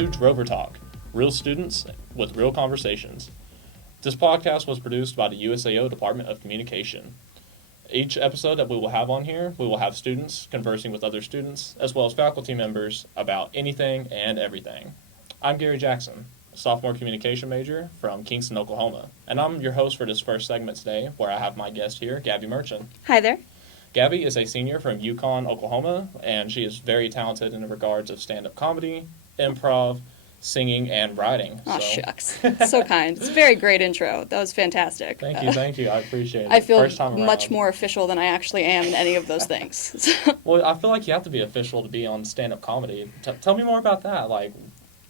to Drover Talk, real students with real conversations. This podcast was produced by the USAO Department of Communication. Each episode that we will have on here, we will have students conversing with other students, as well as faculty members about anything and everything. I'm Gary Jackson, sophomore communication major from Kingston, Oklahoma, and I'm your host for this first segment today, where I have my guest here, Gabby Merchant. Hi there. Gabby is a senior from Yukon, Oklahoma, and she is very talented in the regards of stand-up comedy, improv, singing, and writing. Oh, shucks. So kind. It's a very great intro. That was fantastic. Thank you. I appreciate it. I feel First time much around. more official than I actually am in any of those things. Well, I feel like you have to be official to be on stand-up comedy. Tell me more about that. Like,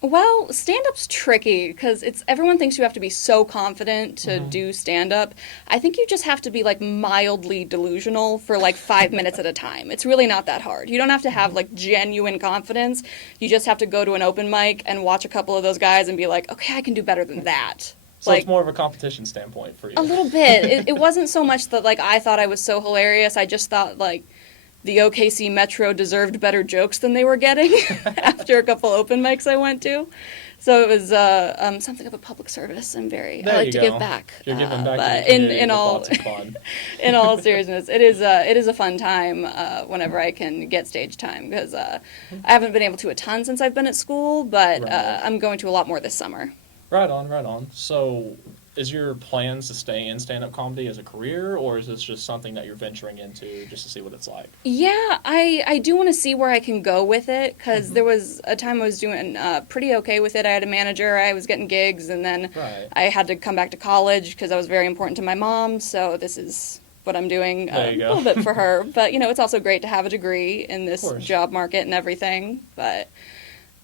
Well, stand-up's tricky because everyone thinks you have to be so confident to do stand-up. I think you just have to be like mildly delusional for like 5 minutes at a time. It's really not that hard. You don't have to have like genuine confidence. You just have to go to an open mic and watch a couple of those guys and be like, okay, I can do better than that. so Like, it's more of a competition standpoint for you. a little bit. It wasn't so much that like I thought I was so hilarious. I just thought like the OKC Metro deserved better jokes than they were getting after a couple open mics I went to. So it was something of a public service. I like to give back. You're giving back but to the community in with all lots of fun. in all seriousness, it is a fun time whenever I can get stage time because I haven't been able to a ton since I've been at school, but Right. I'm going to a lot more this summer. Right on. So, is your plans to stay in stand-up comedy as a career, or is this just something that you're venturing into just to see what it's like? Yeah, I do want to see where I can go with it because there was a time I was doing pretty okay with it. I had a manager, I was getting gigs, and then Right. I had to come back to college because I was very important to my mom, so this is what I'm doing There you a go. little bit for her. But, it's also great to have a degree in this course. job market and everything. But,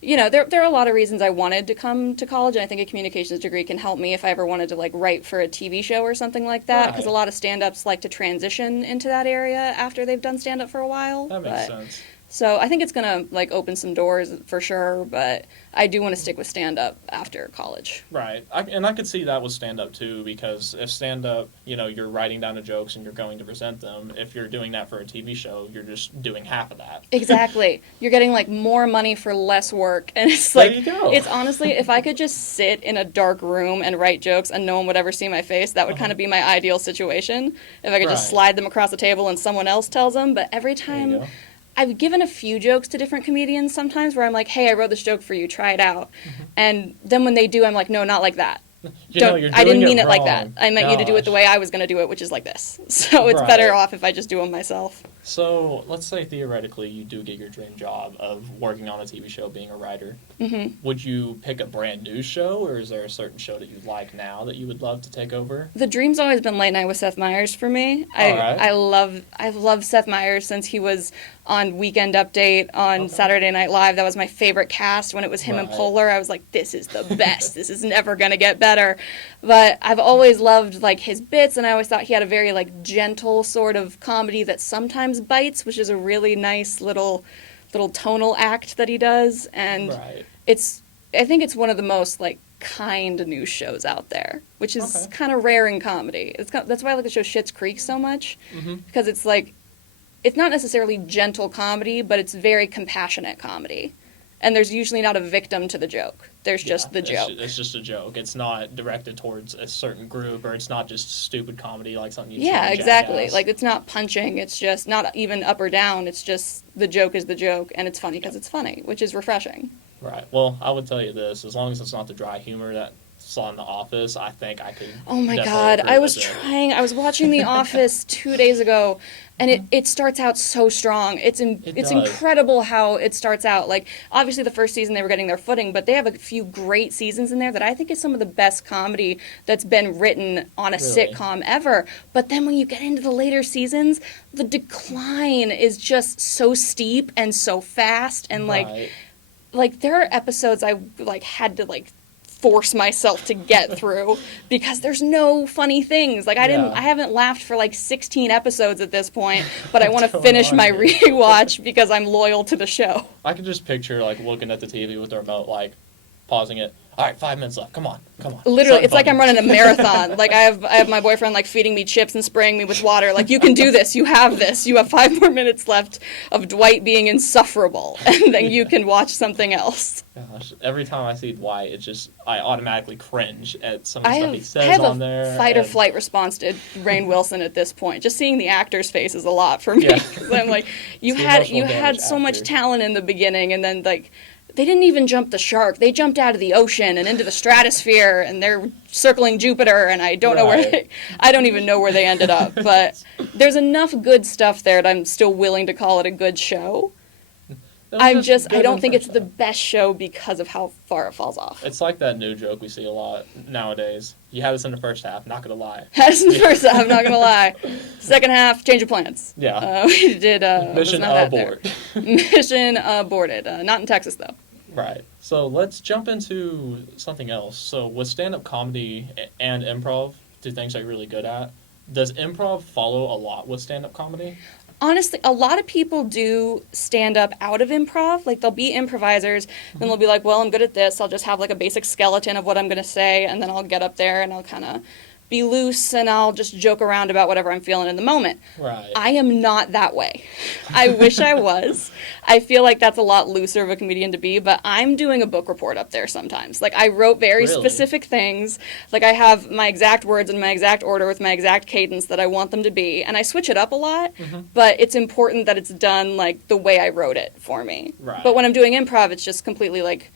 there are a lot of reasons I wanted to come to college, and I think a communications degree can help me if I ever wanted to, like, write for a TV show or something like that, because Right. a lot of stand-ups like to transition into that area after they've done stand-up for a while. That makes sense. So I think it's going to, like, open some doors for sure, but I do want to stick with stand-up after college. Right. I could see that with stand-up, too, because if stand-up, you're writing down the jokes and you're going to present them. If you're doing that for a TV show, you're just doing half of that. Exactly. You're getting, like, more money for less work, and it's There like, you go. it's honestly, if I could just sit in a dark room and write jokes and no one would ever see my face, that would kind of be my ideal situation. If I could just Right. slide them across the table and someone else tells them, but every There you time... go. I've given a few jokes to different comedians sometimes where I'm like, hey, I wrote this joke for you, try it out. And then when they do, I'm like, no, not like that. You're I didn't doing mean it like that. wrong. I meant you to do it the Gosh. way I was going to do it, which is like this. So it's Right. better off if I just do them myself. So, let's say theoretically you do get your dream job of working on a TV show, being a writer. Hmm. Would you pick a brand new show, or is there a certain show that you like now that you would love to take over? The dream's always been Late Night with Seth Meyers for me. Alright. I've loved Seth Meyers since he was on Weekend Update on Okay. Saturday Night Live. That was my favorite cast. When it was him and Right. Polar, I was like, this is the best. This is never going to get better. But I've always loved like his bits, and I always thought he had a very like gentle sort of comedy that sometimes bites, which is a really nice little tonal act that he does. And Right. I think it's one of the most like kind news shows out there, which is Okay. kind of rare in comedy. That's why I like the show Schitt's Creek so much, Mm-hmm. because it's like, it's not necessarily gentle comedy, but it's very compassionate comedy. And there's usually not a victim to the joke. There's just the joke. It's just a joke. It's not directed towards a certain group, or it's not just stupid comedy like something you see Yeah, on exactly. Jackass. Like, it's not punching. It's just not even up or down. It's just the joke is the joke, and it's funny because it's funny, which is refreshing. Right. Well, I would tell you this: as long as it's not the dry humor that saw in The Office, I think I could. Oh my definitely God, agree I was with it. trying. I was watching The Office 2 days ago, and it starts out so strong. It's does. incredible how it starts out. Like, obviously the first season they were getting their footing, but they have a few great seasons in there that I think is some of the best comedy that's been written on a Really? sitcom ever. But then when you get into the later seasons, the decline is just so steep and so fast, and Right. like there are episodes I like had to like force myself to get through because there's no funny things. Like I Yeah. haven't laughed for like 16 episodes at this point, but I want to Don't finish my mind it. rewatch because I'm loyal to the show. I can just picture like looking at the TV with the remote, like pausing it. all right, 5 minutes left. Come on. Literally, Something it's like I'm funny. running a marathon. Like I have my boyfriend like feeding me chips and spraying me with water. Like, you can do this. You have this. You have 5 more minutes left of Dwight being insufferable, and then you can watch something else. Gosh, every time I see Dwight, I automatically cringe at some of the I stuff he have, says I have on a there. fight or and- flight response to Rainn Wilson at this point. Just seeing the actor's face is a lot for me. Yeah. 'Cause I'm like, you It's the had emotional damage so much after. talent in the beginning, and then like they didn't even jump the shark. They jumped out of the ocean and into the stratosphere, and they're circling Jupiter, and I don't know where Right. I don't even know where they ended up. But there's enough good stuff there that I'm still willing to call it a good show. It was I good don't in think it's first the half. best show because of how far it falls off. It's like that new joke we see a lot nowadays. You had us in the first half, not gonna lie. That's the first half, I'm not gonna lie. Second half, change of plans. Yeah. We did Mission was not that there. abort. Mission aborted. Not in Texas though. Right. So let's jump into something else. So with stand-up comedy and improv, two things that you're really good at, does improv follow a lot with stand-up comedy? Honestly, a lot of people do stand up out of improv. Like, they'll be improvisers, then they'll be like, well, I'm good at this. I'll just have like a basic skeleton of what I'm going to say, and then I'll get up there and I'll kind of be loose and I'll just joke around about whatever I'm feeling in the moment. Right. I am not that way. I wish I was. I feel like that's a lot looser of a comedian to be, but I'm doing a book report up there sometimes. Like, I wrote very Really? specific things. Like, I have my exact words in my exact order with my exact cadence that I want them to be, and I switch it up a lot, but it's important that it's done, like, the way I wrote it for me. Right. But when I'm doing improv, it's just completely, like,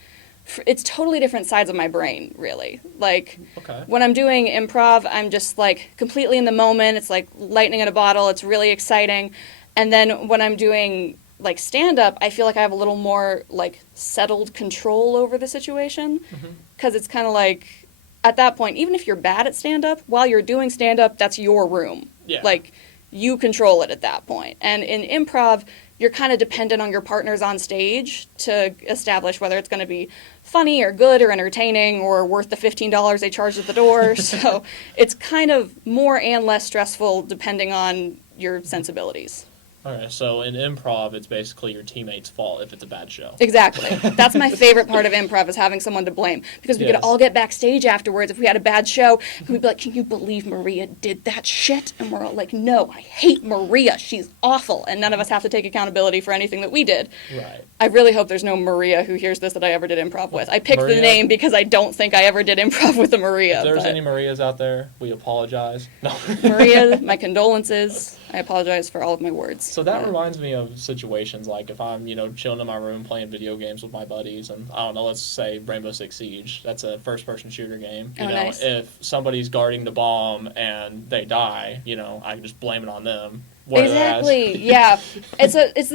it's totally different sides of my brain, really. Like, Okay. when I'm doing improv, I'm just like completely in the moment. It's like lightning in a bottle. It's really exciting. And then when I'm doing like stand up, I feel like I have a little more like settled control over the situation, because it's kind of like at that point, even if you're bad at stand up, while you're doing stand up, that's your room. Yeah. Like, you control it at that point. And in improv, you're kind of dependent on your partners on stage to establish whether it's going to be funny or good or entertaining or worth the $15 they charge at the door. So it's kind of more and less stressful depending on your sensibilities. All right. So in improv, it's basically your teammate's fault if it's a bad show. Exactly. That's my favorite part of improv, is having someone to blame. Because we could Yes. all get backstage afterwards if we had a bad show, and we'd be like, can you believe Maria did that shit? And we're all like, no, I hate Maria. She's awful. And none of us have to take accountability for anything that we did. Right. I really hope there's no Maria who hears this that I ever did improv with. I picked Maria? the name because I don't think I ever did improv with a Maria. If there's but any Marias out there, we apologize. No. Maria, my condolences. I apologize for all of my words. So that reminds me of situations like if I'm, chilling in my room playing video games with my buddies, and I don't know, let's say Rainbow Six Siege. That's a first-person shooter game. Oh, nice. If somebody's guarding the bomb and they die, I can just blame it on them. Whereas- Exactly. Yeah. It's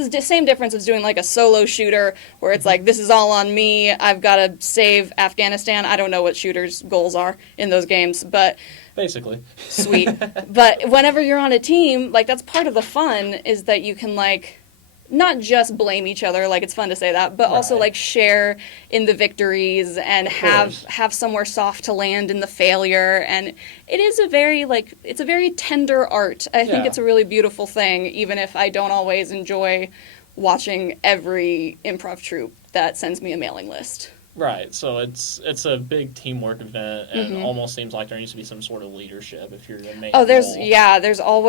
the same difference as doing like a solo shooter where it's like, this is all on me. I've got to save Afghanistan. I don't know what shooters' goals are in those games, but Basically. sweet. But whenever you're on a team, like, that's part of the fun, is that you can like not just blame each other, like, it's fun to say that, but also Right. like share in the victories and course. have somewhere soft to land in the failure. And it is a very it's a very tender art. I think Yeah. it's a really beautiful thing, even if I don't always enjoy watching every improv troupe that sends me a mailing list. Right. So it's a big teamwork event, and Mhm. almost seems like there needs to be some sort of leadership if you're the main Oh, there's role.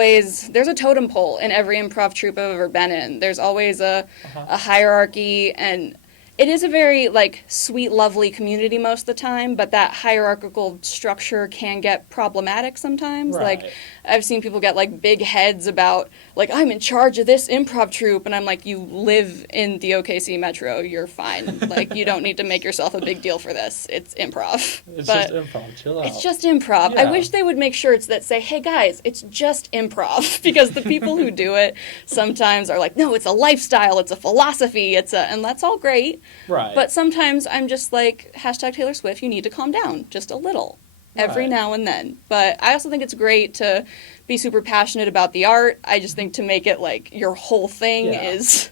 there's a totem pole in every improv troupe I've ever been in. There's always a Uh-huh. hierarchy, and it is a very like sweet, lovely community most of the time, but that hierarchical structure can get problematic sometimes. Right. Like, I've seen people get like big heads about like, I'm in charge of this improv troupe, and I'm like, you live in the OKC metro, you're fine. Like, you don't need to make yourself a big deal for this. It's improv. It's But just improv. Chill out. it's just improv. I Yeah. wish they would make shirts that say, hey guys, it's just improv. Because the people who do it sometimes are like, no, it's a lifestyle, it's a philosophy, and that's all great. Right. But sometimes I'm just like, hashtag Taylor Swift, you need to calm down just a little. Every Right. now and then. But I also think it's great to be super passionate about the art. I just think to make it like your whole thing Yeah. is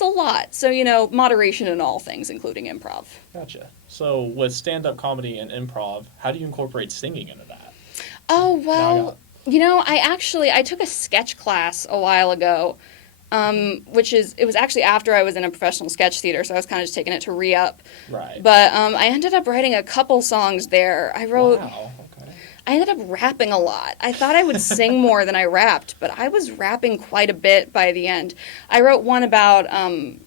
a lot. So, moderation in all things, including improv. Gotcha. So with stand-up comedy and improv, how do you incorporate singing into that? Oh, Now I well, I took a sketch class a while ago, it was actually after I was in a professional sketch theater, so I was kind of just taking it to re-up. Right. But I ended up writing a couple songs there. Wow. Okay. I ended up rapping a lot. I thought I would sing more than I rapped, but I was rapping quite a bit by the end. I wrote one about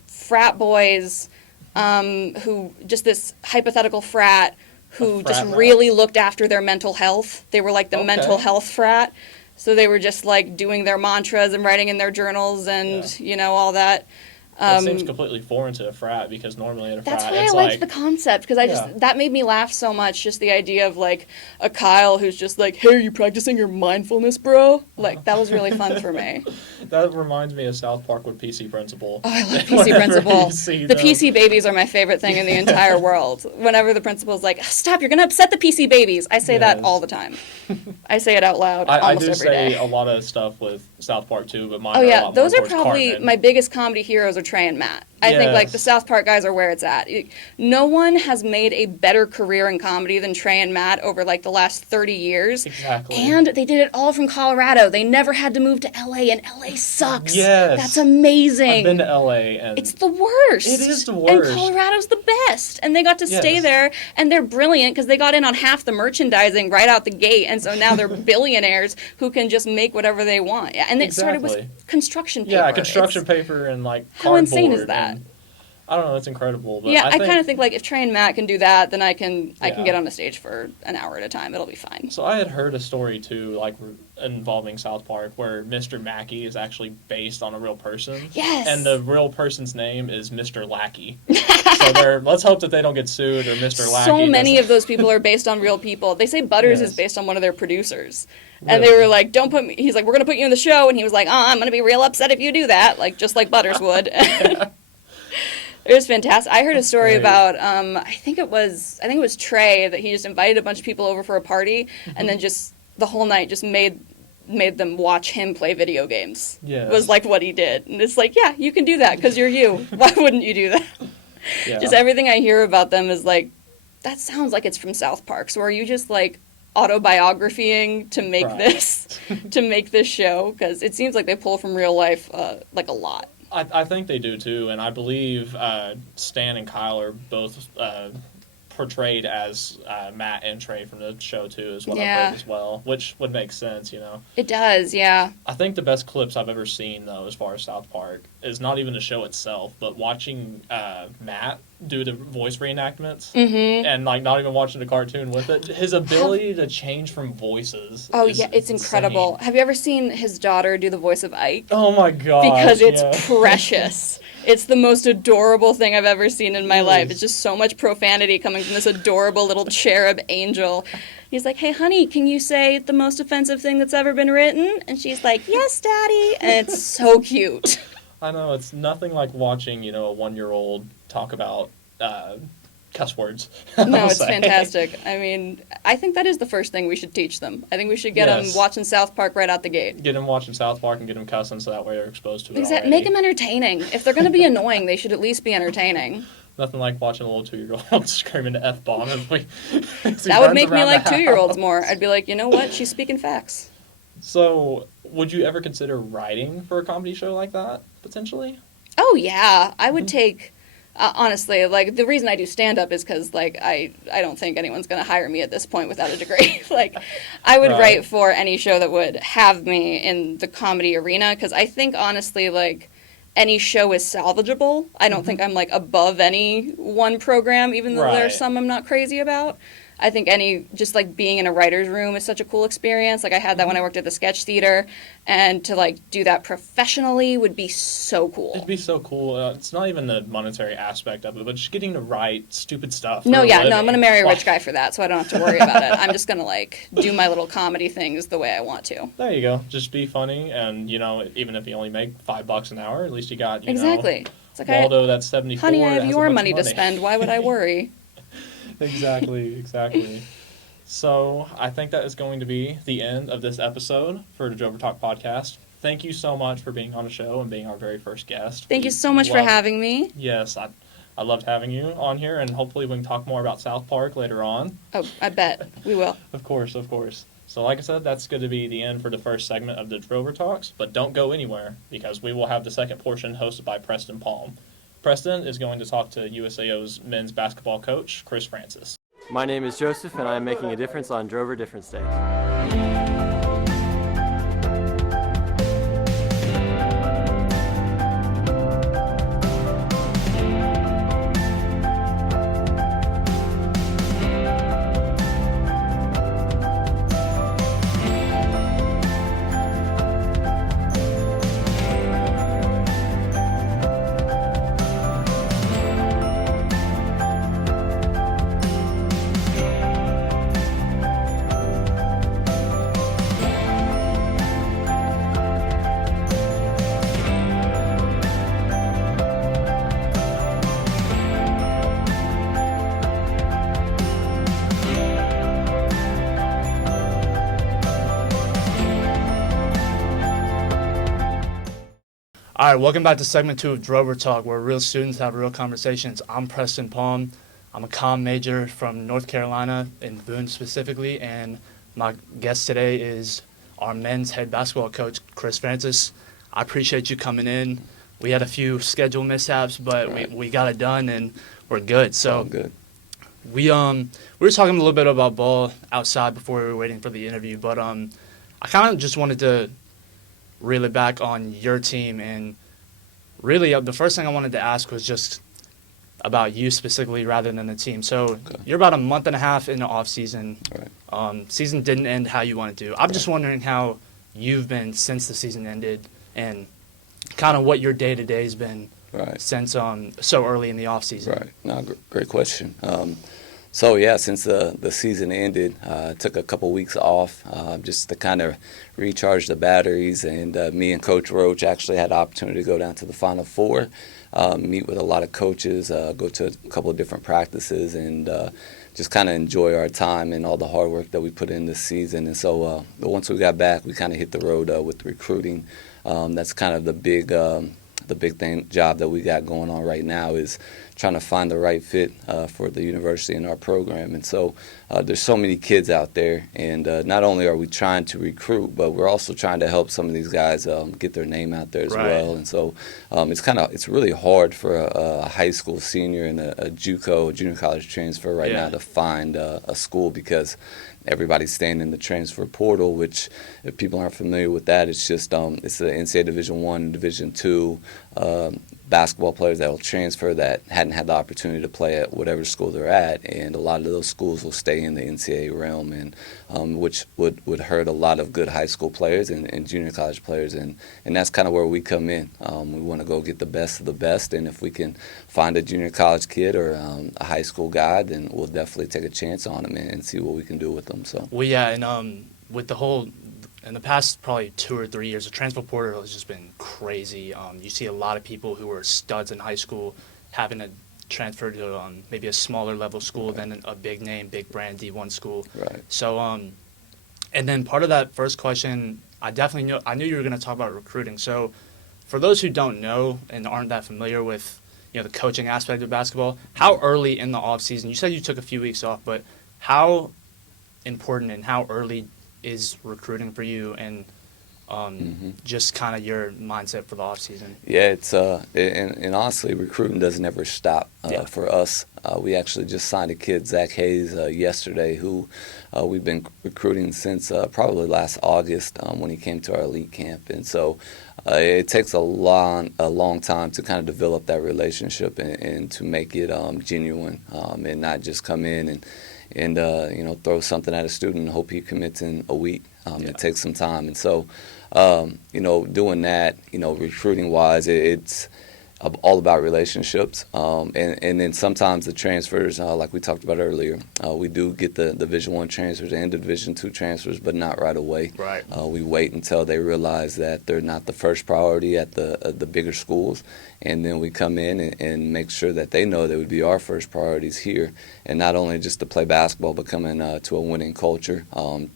frat boys who, just this hypothetical frat who just rap? really looked after their mental health. They were like the Okay. mental health frat. So they were just like doing their mantras and writing in their journals and, all that. That seems completely foreign to a frat, because normally at a That's frat why I it's liked like the concept, because Yeah. that made me laugh so much, just the idea of like a Kyle who's just like, hey, are you practicing your mindfulness, bro? Like, that was really fun for me. that reminds me of South Park with PC Principal. Oh, I love PC Whenever Principal. you see The them. PC babies are my favorite thing in the entire world. Whenever the principal's like, stop, you're going to upset the PC babies. I say that Yes. all the time. I say it out loud I almost do every say day. a lot of stuff with South Park too, but mine Oh are a yeah, lot those more are towards probably Cartman. my biggest comedy heroes are Trey and Matt. I think like the Yes. South Park guys are where it's at. No one has made a better career in comedy than Trey and Matt over like the last 30 years. Exactly. And they did it all from Colorado. They never had to move to LA, and LA sucks. Yes. That's amazing. I've been to LA and It's the worst. It is the And worst. Colorado's the best. And they got to stay Yes. there, and they're brilliant because they got in on half the merchandising right out the gate, and so now they're billionaires who can just make whatever they want. Yeah, and it started Exactly. with construction paper. yeah, construction It's- paper and like How insane is cardboard that? and- I don't know, it's incredible. But Yeah, I think, kind of think like if Trey and Matt can do that, then I can Yeah. get on a stage for an hour at a time. It'll be fine. So I had heard a story too, like involving South Park, where Mr. Mackey is actually based on a real person. Yes. And the real person's name is Mr. Lackey. so let's hope that they don't get sued or Mr. Lackey. So many doesn't- of those people are based on real people. They say Butters Yes. is based on one of their producers. And they Really? were like, don't put me, he's like, we're going to put you in the show. And he was like, I'm going to be real upset if you do that. Like, just like Butters would. It was fantastic. I heard a story Great. about, I think it was Trey, that he just invited a bunch of people over for a party and then just the whole night just made them watch him play video games. Yes. Was like what he did. And it's like, yeah, you can do that because you're you. Why wouldn't you do that? Yeah. Just everything I hear about them is like, that sounds like it's from South Park. So are you just like autobiographying to make Right. this show? Because it seems like they pull from real life like a lot. I think they do too, and I believe Stan and Kyle are both portrayed as Matt and Trey from the show too, is what I've Yeah. heard as well, which would make sense, It does, yeah. I think the best clips I've ever seen, though, as far as South Park, is not even the show itself, but watching Matt do the voice reenactments Mm-hmm. and like not even watching the cartoon with it. His ability to change from voices. Oh is yeah, it's insane. incredible. Have you ever seen his daughter do the voice of Ike? Oh my god! Because it's precious. It's the most adorable thing I've ever seen in my It life. is. It's just so much profanity coming from this adorable little cherub angel. He's like, hey, honey, can you say the most offensive thing that's ever been written? And she's like, yes, daddy. And it's so cute. I know, it's nothing like watching, a 1-year-old talk about cuss words. No, I'll it's say. fantastic. I mean, I think that is the first thing we should teach them. I think we should get them Yes. watching South Park right out the gate. Get them watching South Park and get them cussing so that way they're exposed to it Exactly. already. Make them entertaining. If they're going to be annoying, they should at least be entertaining. Nothing like watching a little 2-year-old screaming the F-bomb as he That would runs make me around like the 2-year-olds house. more. I'd be like, you know what? She's speaking facts. So, would you ever consider writing for a comedy show like that, potentially? Oh yeah, I Mm-hmm. would take. Honestly, like the reason I do stand up is because like I don't think anyone's gonna hire me at this point without a degree. Like, I would Right. write for any show that would have me in the comedy arena because I think honestly like any show is salvageable. I don't think I'm like above any one program, even though Mm-hmm. Right. there's some I'm not crazy about. I think just like being in a writer's room is such a cool experience. Like I had that when I worked at the sketch theater, and to like do that professionally would be so cool. It'd be so cool. It's not even the monetary aspect of it, but just getting to write stupid stuff. No, for a yeah, no, living. I'm gonna marry a Like, rich guy for that, so I don't have to worry about it. I'm just gonna like do my little comedy things the way I want to. There you go. Just be funny, and even if you only make $5 an hour, at least you got Exactly. It's like, Waldo that's 74. honey, I that have has a your bunch of money to spend. Why would I worry? Exactly. So I think that is going to be the end of this episode for the Jover Talk podcast. Thank you so much for being on the show and being our very first guest. Thank you so much for having me. Yes, I loved having you on here, and hopefully we can talk more about South Park later on. Oh, I bet we will. Of course. So like I said, that's going to be the end for the first segment of the Drover Talks, but don't go anywhere because we will have the second portion hosted by Preston Palm. Preston is going to talk to USAO's men's basketball coach, Chris Francis. My name is Joseph, and I am making a difference on Drover Difference Day. All right, welcome back to segment 2 of Drover Talk, where real students have real conversations. I'm Preston Palm. I'm a comm major from North Carolina, in Boone specifically, and my guest today is our men's head basketball coach, Chris Francis. I appreciate you coming in. We had a few schedule mishaps, but we got it done, and we're good. So good. We were talking a little bit about ball outside before we were waiting for the interview, but I kind of just wanted to reel it back on your team, and really the first thing I wanted to ask was just about you specifically rather than the team. So You're about a month and a half in the off season. Right. Season didn't end how you wanted to. I'm just wondering how you've been since the season ended and kind of what your day-to-day has been since so early in the off season. Right. No, great question. Since the season ended, took a couple weeks off just to kind of recharge the batteries, and me and Coach Roach actually had the opportunity to go down to the Final Four, meet with a lot of coaches, go to a couple of different practices, and just kind of enjoy our time and all the hard work that we put in this season. And so once we got back, we kind of hit the road with the recruiting. That's kind of the big job that we got going on right now is trying to find the right fit for the university and our program. And so there's so many kids out there, and not only are we trying to recruit, but we're also trying to help some of these guys get their name out there as well. And so it's really hard for a high school senior and a JUCO, junior college transfer now to find a school, because everybody's staying in the transfer portal, which, if people aren't familiar with that, it's just it's the NCAA Division I and Division II basketball players that will transfer that hadn't had the opportunity to play at whatever school they're at, and a lot of those schools will stay in the NCAA realm, and which would hurt a lot of good high school players and junior college players, and that's kind of where we come in. We want to go get the best of the best, and if we can find a junior college kid or a high school guy, then we'll definitely take a chance on them and see what we can do with them. So with the whole, in the past probably 2 or 3 years, the transfer portal has just been crazy. You see a lot of people who were studs in high school having to transfer to maybe a smaller level school than a big name, big brand D1 school. Right. So and then part of that first question, I knew you were going to talk about recruiting. So for those who don't know and aren't that familiar with the coaching aspect of basketball, how early in the off season? You said you took a few weeks off, but how important and how early is recruiting for you, and just kind of your mindset for the off season? Yeah, it's and honestly, recruiting doesn't ever stop for us. We actually just signed a kid, Zach Hayes, yesterday, who we've been recruiting since probably last August when he came to our elite camp, and so it takes a long time to kind of develop that relationship and to make it genuine, and not just come in and throw something at a student and hope he commits in a week. It takes some time, and so doing that, recruiting-wise, it's all about relationships, and then sometimes the transfers, like we talked about earlier, we do get the Division I transfers and the Division II transfers, but not right away. Right. We wait until they realize that they're not the first priority at the bigger schools, and then we come in and make sure that they know they would be our first priorities here, and not only just to play basketball, but come in to a winning culture.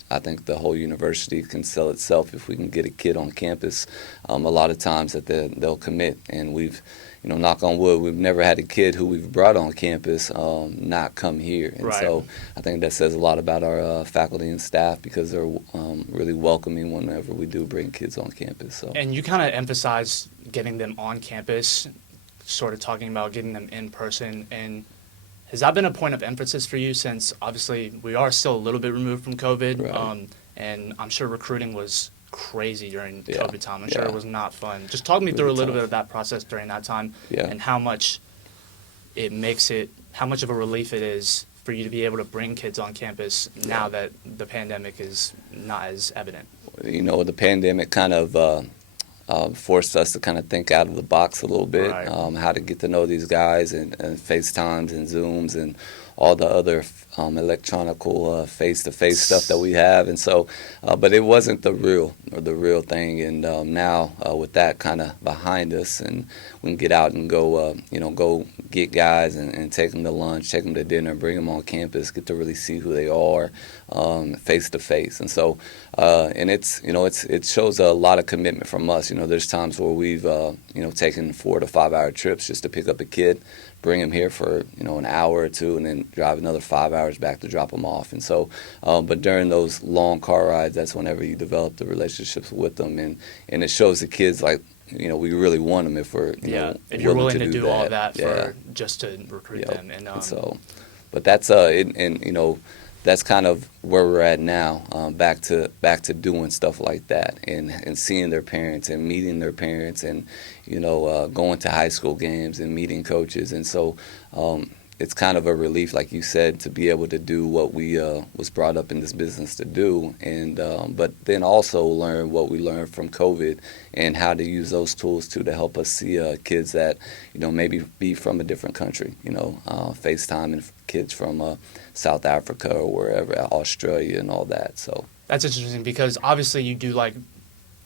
I think the whole university can sell itself if we can get a kid on campus a lot of times that they'll commit, and we've knock on wood, we've never had a kid who we've brought on campus not come here. And Right. so I think that says a lot about our faculty and staff because they're really welcoming whenever we do bring kids on campus. So. And you kind of emphasize getting them on campus, sort of talking about getting them in person. And has that been a point of emphasis for you since obviously we are still a little bit removed from COVID? Right. And I'm sure recruiting was crazy during Yeah. COVID time. I'm sure Yeah. it was not fun. Just talk me through a Really little bit tough. of that process during that time Yeah. and how much how much of a relief it is for you to be able to bring kids on campus now that the pandemic is not as evident. The pandemic kind of forced us to kind of think out of the box a little bit, Right. How to get to know these guys and FaceTimes and Zooms and all the other electronical face-to-face stuff that we have. And so, but it wasn't the real thing. And now with that kind of behind us, and we can get out and go, go get guys and take them to lunch, take them to dinner, bring them on campus, get to really see who they are face-to-face. And so, and it shows a lot of commitment from us. There's times where we've, taken 4 to 5 hour trips just to pick up a kid, bring him here for an hour or two, and then drive another 5 hours back to drop him off. And so, but during those long car rides, that's whenever you develop the relationships with them, and it shows the kids like we really want them if we're if you're willing to do all that Yeah. for just to recruit Yep. them. And so, but that's that's kind of where we're at now. Back to doing stuff like that and seeing their parents and meeting their parents and going to high school games and meeting coaches. And so it's kind of a relief, like you said, to be able to do what we was brought up in this business to do, and but then also learn what we learned from COVID and how to use those tools to help us see kids that maybe be from a different country, FaceTime and kids from South Africa or wherever, Australia and all that. So that's interesting because obviously you do like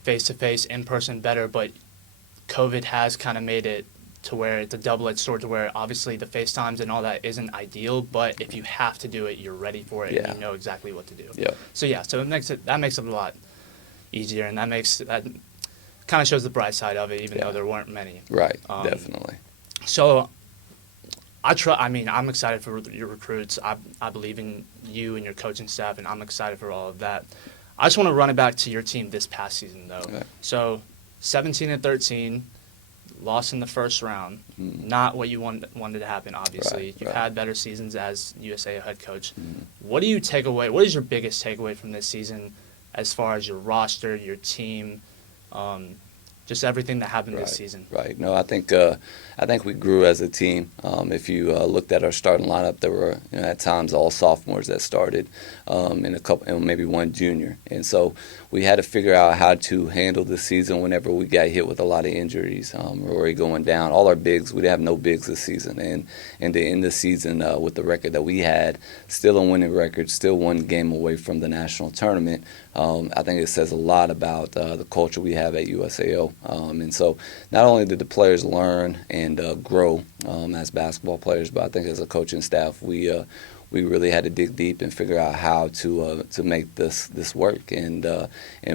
face-to-face, in-person better, but COVID has kind of made it to where it's a double-edged sword to where obviously the FaceTimes and all that isn't ideal, but if you have to do it, you're ready for it Yeah. and you know exactly what to do. yeah, So that makes it a lot easier, and that kind of shows the bright side of it, even Yeah. though there weren't many. right, Um, definitely. So I'm excited for your recruits. I believe in you and your coaching staff, and I'm excited for all of that. I just want to run it back to your team this past season, though. Okay. So 17-13, lost in the first round. Mhm. Not what you wanted to happen, obviously. Right, You've right. had better seasons as USA head coach. Mhm. What do you take away? What is your biggest takeaway from this season as far as your roster, your team, just everything that happened this season? Right. No, I think we grew as a team. If you looked at our starting lineup, there were at times all sophomores that started, and a couple, and maybe one junior. And so we had to figure out how to handle the season whenever we got hit with a lot of injuries. Rory going down, all our bigs. We didn't have no bigs this season, and to end the season with the record that we had, still a winning record, still one game away from the national tournament. I think it says a lot about the culture we have at USAO. And so not only did the players learn and grow as basketball players, but I think as a coaching staff, we really had to dig deep and figure out how to make this work, and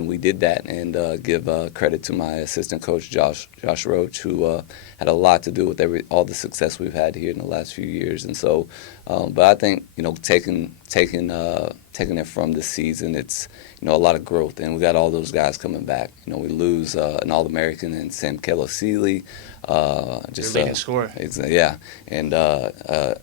we did that. And give credit to my assistant coach Josh Roach, who had a lot to do with all the success we've had here in the last few years. And so, but I think taking it from this season, it's a lot of growth, and we got all those guys coming back. We lose an All-American in Sam Kello-Sealy. Just Your leading scorer. Yeah, and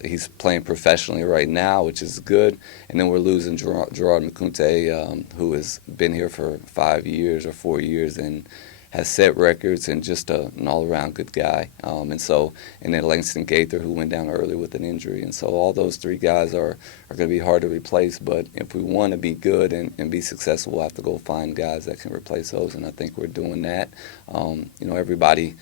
he's playing professionally right now, which is good. And then we're losing Gerard McCunte, who has been here for 5 years or 4 years and has set records and just an all-around good guy. And then Langston Gaither, who went down early with an injury. And so all those three guys are going to be hard to replace. But if we want to be good and be successful, we'll have to go find guys that can replace those. And I think we're doing that. Everybody,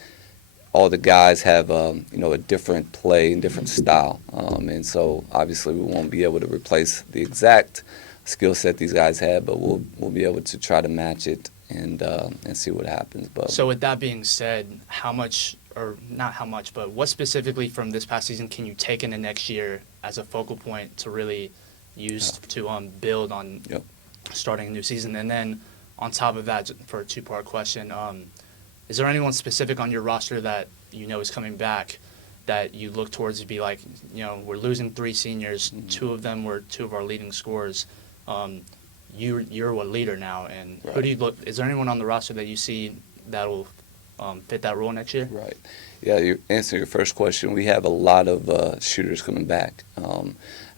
all the guys have a different play and different style. And so obviously we won't be able to replace the exact skill set these guys have, but we'll be able to try to match it and see what happens. But So with that being said, how much, or not how much, but what specifically from this past season can you take into next year as a focal point to really use to build on Yep. starting a new season? And then on top of that, for a two-part question, is there anyone specific on your roster that you know is coming back that you look towards to be like, we're losing 3 seniors, 2 of them were 2 of our leading scorers. You're a leader now, and who Right. do you look? Is there anyone on the roster that you see that will fit that role next year? Right. Yeah, you answer your first question. We have a lot of shooters coming back.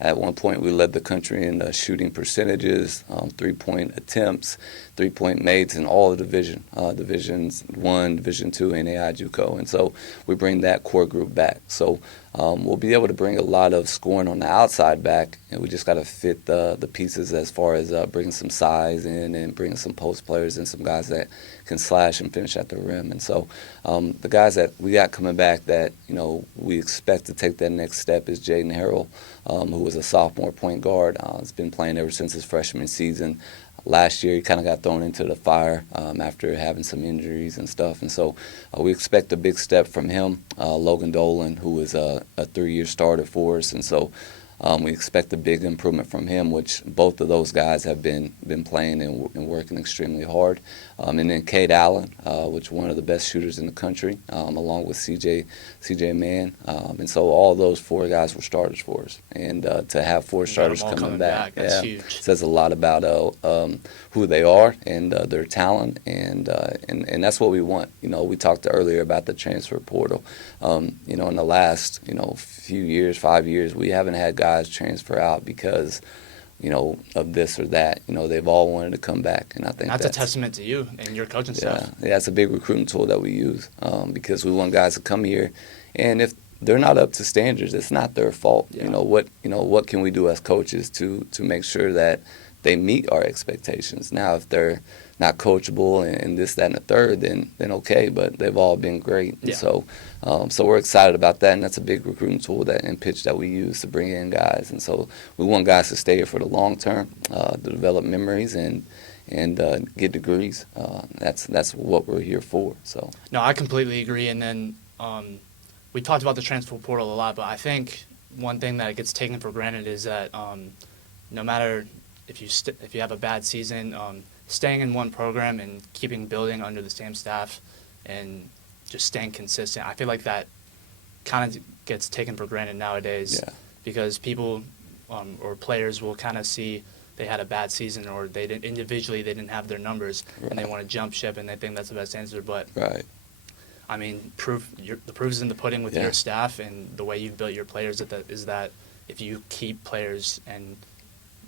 At one point, we led the country in shooting percentages, 3-point attempts, 3-point mates in all the divisions 1, Division 2, NAI, JUCO. And so we bring that core group back. So we'll be able to bring a lot of scoring on the outside back, and we just got to fit the pieces as far as bringing some size in and bringing some post players and some guys that can slash and finish at the rim. And so the guys that we got coming back that we expect to take that next step is Jaden Harrell, who was a sophomore point guard. He's been playing ever since his freshman season. Last year, he kind of got thrown into the fire after having some injuries and stuff. And so we expect a big step from him. Logan Dolan, who is a 3-year starter for us. And so we expect a big improvement from him, which both of those guys have been playing and working extremely hard. And then Cade Allen, which is one of the best shooters in the country, along with CJ Mann. And so all those 4 guys were starters for us. And to have 4 starters them all coming coming back, back. That's huge. says a lot about who they are and their talent. And that's what we want. We talked earlier about the transfer portal. In the last, few years, 5 years, we haven't had guys transfer out because of this or that. They've all wanted to come back, and I think That's a testament to you and your coaching staff. Yeah, it's a big recruiting tool that we use because we want guys to come here, and if they're not up to standards, it's not their fault. Yeah. What can we do as coaches to make sure that they meet our expectations? Now, if they're not coachable and this, that, and the third, then okay. But they've all been great. Yeah. So we're excited about that, and that's a big recruiting tool and pitch that we use to bring in guys. And so we want guys to stay here for the long term, to develop memories and get degrees. That's what we're here for. So No, I completely agree. And then we talked about the transfer portal a lot, but I think one thing that gets taken for granted is that no matter if you have a bad season, staying in one program and keeping building under the same staff and just staying consistent, I feel like that kind of gets taken for granted nowadays. Yeah. Because people or players will kind of see they had a bad season or they didn't have their numbers, and they Right. want to jump ship and they think that's the best answer. But right. I mean, the proof is in the pudding with Yeah. your staff and the way you've built your players. Is that if you keep players and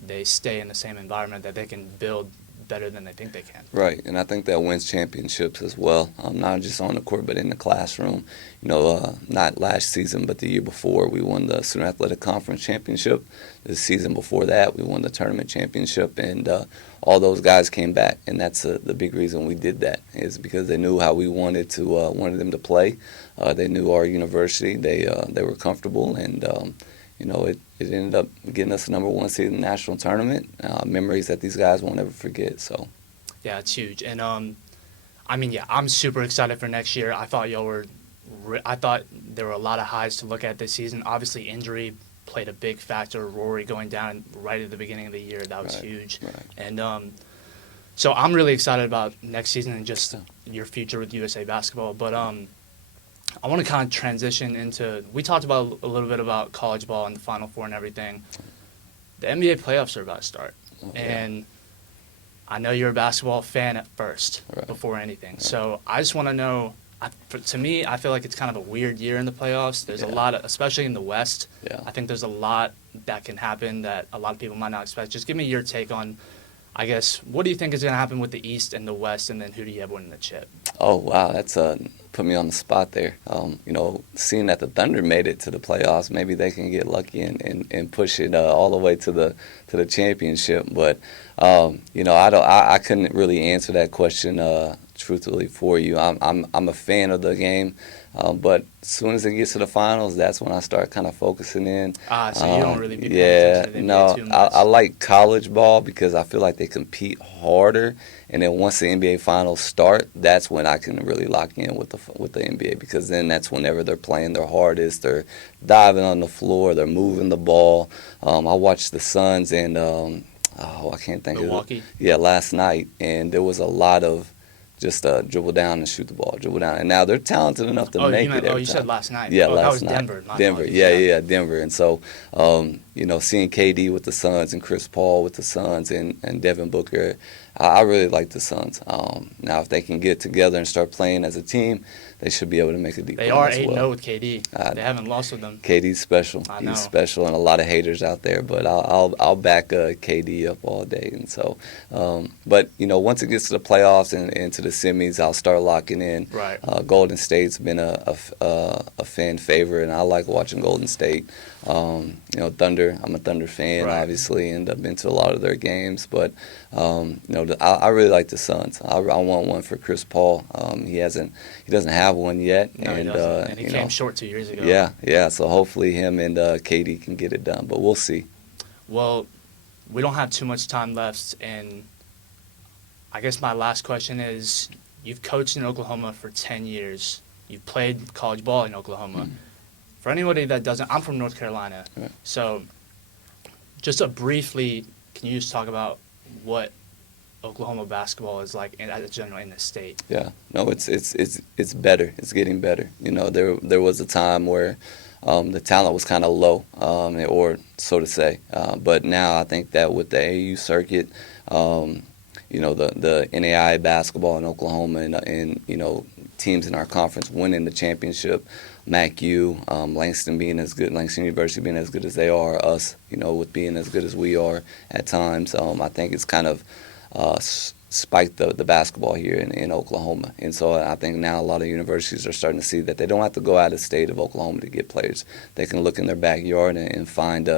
they stay in the same environment, that they can build better than they think they can. Right, and I think that wins championships as well, not just on the court but in the classroom. Not last season but the year before, we won the Student Athletic Conference Championship. The season before that, we won the tournament championship, and all those guys came back, and that's the big reason we did that, is because they knew how we wanted them to play. They knew our university. They were comfortable, and it ended up getting us the number 1 seed in the national tournament. Memories that these guys won't ever forget. So, Yeah, it's huge. And I'm super excited for next year. I thought I thought there were a lot of highs to look at this season. Obviously, injury played a big factor. Rory going down right at the beginning of the year, that was Right, huge. right. And so I'm really excited about next season and just your future with USA basketball. But I want to kind of transition into, we talked about a little bit about college ball and the Final Four and everything. The NBA playoffs are about to start. And I know you're a basketball fan at first, Right. before anything. So I just want to know, to me, I feel like it's kind of a weird year in the playoffs. There's a Yeah. lot, especially in the West. Yeah. I think there's a lot that can happen that a lot of people might not expect. Just give me your take on, I guess, what do you think is going to happen with the East and the West, and then who do you have winning the chip? Oh, wow, that's put me on the spot there. Seeing that the Thunder made it to the playoffs, maybe they can get lucky and push it all the way to the championship. But I couldn't really answer that question truthfully for you. I'm a fan of the game, but as soon as it gets to the finals, that's when I start kind of focusing in. So you don't really be paying Yeah, attention to the NBA no, too much. I like college ball because I feel like they compete harder, and then once the NBA finals start, that's when I can really lock in with the NBA, because then that's whenever they're playing their hardest, they're diving on the floor, they're moving the ball. I watched the Suns and I can't think Milwaukee? of it. Yeah, last night, and there was a lot of just dribble down and shoot the ball, dribble down. And now they're talented enough to make it every you time. said last night. Yeah, that last was night. Denver. My Denver, apologies. yeah, Denver. And so, seeing KD with the Suns and Chris Paul with the Suns and Devin Booker, I really like the Suns. Now, if they can get together and start playing as a team, they should be able to make a deep They run are as 8-0 well. with KD. They haven't lost with them. KD's special. I know. He's special, and a lot of haters out there. But I'll back KD up all day. And so, but once it gets to the playoffs and to the semis, I'll start locking in. Right. Golden State's been a fan favorite, and I like watching Golden State. Thunder. I'm a Thunder fan, Right. obviously, and I've been to a lot of their games. But I really like the Suns. I want one for Chris Paul. He doesn't have one yet, No, he and doesn't. And he came short 2 years ago. Yeah. So hopefully him and KD can get it done, but we'll see. Well, we don't have too much time left, and I guess my last question is: you've coached in Oklahoma for 10 years. You've played college ball in Oklahoma. For anybody that doesn't, I'm from North Carolina, Right. so just briefly, can you just talk about what Oklahoma basketball is like as a general in the state? Yeah, no, it's better. It's getting better. There was a time where the talent was kind of low, or so to say. But now I think that with the AAU circuit, the NAIA basketball in Oklahoma and teams in our conference winning the championship, MACU, Langston University being as good as they are, us, with being as good as we are at times. I think it's kind of spiked the basketball here in Oklahoma. And so I think now a lot of universities are starting to see that they don't have to go out of state of Oklahoma to get players. They can look in their backyard and find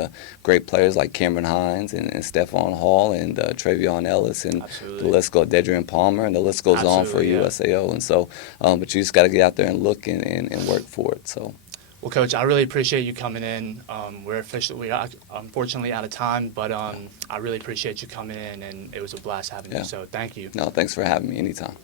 great players like Cameron Hines and Stephon Hall and Travion Ellis and Absolutely. the list goes, Dedrian Palmer, and the list goes on for Absolutely, yeah. USAO. And so, but you just got to get out there and look and work for it. So. Well, Coach, I really appreciate you coming in. We're unfortunately out of time, but I really appreciate you coming in, and it was a blast having Yeah. you. So thank you. No, thanks for having me anytime.